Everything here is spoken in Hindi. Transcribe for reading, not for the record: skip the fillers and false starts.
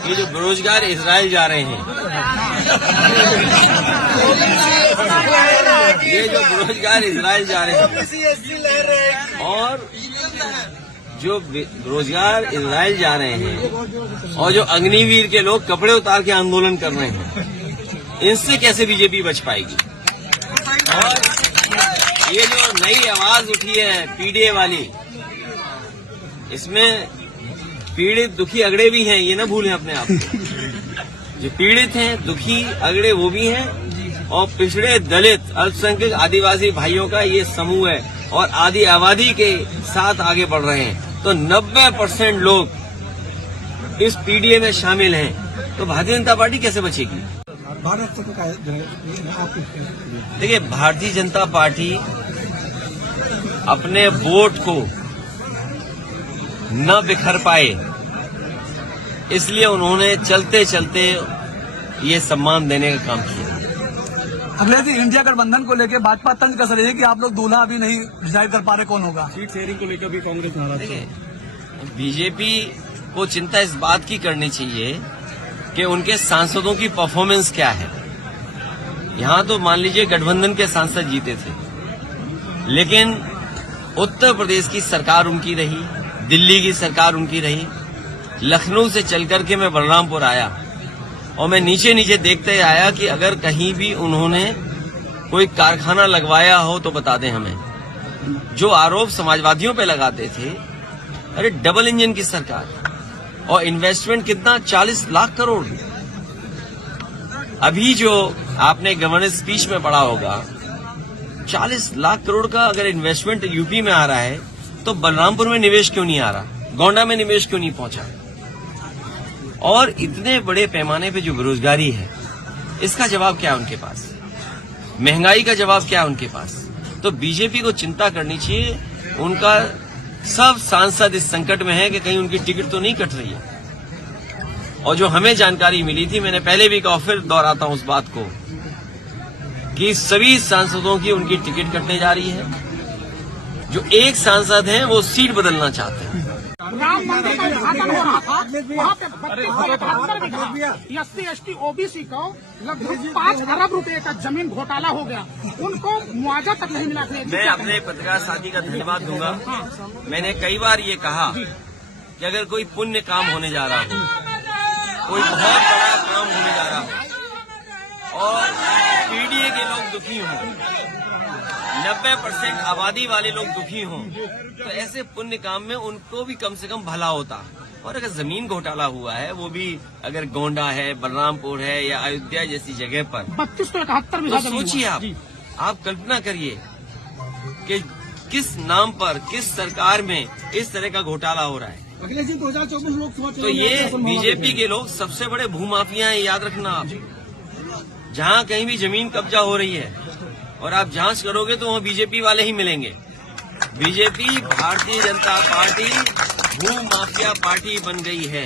ये जो बेरोजगार इजराइल जा रहे हैं, ये जो बेरोजगार इजराइल जा रहे हैं और जो बेरोजगार इजराइल जा रहे हैं और जो अग्निवीर के लोग कपड़े उतार के आंदोलन कर रहे हैं, इनसे कैसे बीजेपी बच पाएगी। और ये जो नई आवाज उठी है पीडीए वाली, इसमें पीड़ित दुखी अगड़े भी हैं, ये ना भूलें अपने आप को। जो पीड़ित हैं, दुखी अगड़े वो भी हैं और पिछड़े दलित अल्पसंख्यक आदिवासी भाइयों का ये समूह है और आधी आबादी के साथ आगे बढ़ रहे हैं। तो 90% लोग इस पीडीए में शामिल हैं। तो भारतीय जनता पार्टी कैसे बचेगी। देखिए, भारतीय जनता पार्टी अपने वोट को न बिखर पाए, इसलिए उन्होंने चलते चलते ये सम्मान देने का काम किया। अगले दिन इंडिया गठबंधन को लेकर भाजपा तंज कस रही है कि आप लोग दूल्हा अभी नहीं डिसाइड कर पा रहे कौन होगा। सीट शेयरिंग को लेकर भी कांग्रेस नाराज है। बीजेपी को चिंता इस बात की करनी चाहिए कि उनके सांसदों की परफॉर्मेंस क्या है। यहाँ तो मान लीजिए गठबंधन के सांसद जीते थे, लेकिन उत्तर प्रदेश की सरकार उनकी रही, दिल्ली की सरकार उनकी रही। लखनऊ से चलकर के मैं बलरामपुर आया और मैं नीचे नीचे देखते आया कि अगर कहीं भी उन्होंने कोई कारखाना लगवाया हो तो बता दें हमें। जो आरोप समाजवादियों पे लगाते थे, अरे डबल इंजन की सरकार और इन्वेस्टमेंट कितना, 40 लाख करोड़। अभी जो आपने गवर्नेंस स्पीच में पढ़ा होगा, 40 लाख करोड़ का अगर इन्वेस्टमेंट यूपी में आ रहा है तो बलरामपुर में निवेश क्यों नहीं आ रहा, गोंडा में निवेश क्यों नहीं पहुंचा। और इतने बड़े पैमाने पे जो बेरोजगारी है, इसका जवाब क्या है उनके पास, महंगाई का जवाब क्या है उनके पास। तो बीजेपी को चिंता करनी चाहिए। उनका सब सांसद इस संकट में है कि कहीं उनकी टिकट तो नहीं कट रही है। और जो हमें जानकारी मिली थी, मैंने पहले भी कहा, फिर दोहराता हूं उस बात को, कि सभी सांसदों की उनकी टिकट कटने जा रही है। जो एक सांसद हैं वो सीट बदलना चाहते हैं। राम मंदिर का उद्घाटन हो रहा था, वहाँ पे 32 बीघा SC/ST OBC को लगभग 5 अरब रुपए का जमीन घोटाला हो गया, उनको मुआवजा तक नहीं मिला। मैं अपने पत्रकार साथी का धन्यवाद दूंगा। मैंने कई बार ये कहा कि अगर कोई पुण्य काम होने जा रहा हो, कोई बहुत बड़ा काम होने जा रहा हो और पीडीए के लोग दुखी हों, 90% आबादी वाले लोग दुखी हों, तो ऐसे पुण्य काम में उनको भी कम से कम भला होता। और अगर जमीन घोटाला हुआ है, वो भी अगर गोंडा है, बलरामपुर है या अयोध्या जैसी जगह पर 3271 तो सोचिए आप कल्पना करिए कि किस नाम पर, किस सरकार में इस तरह का घोटाला हो रहा है। अगले जी 2024 लोग तो ये बीजेपी के लोग सबसे बड़े भूमाफिया हैं, याद रखना आप। जहाँ कहीं भी जमीन कब्जा हो रही है और आप जांच करोगे तो वहाँ बीजेपी वाले ही मिलेंगे। बीजेपी, भारतीय जनता पार्टी भू माफिया पार्टी बन गई है।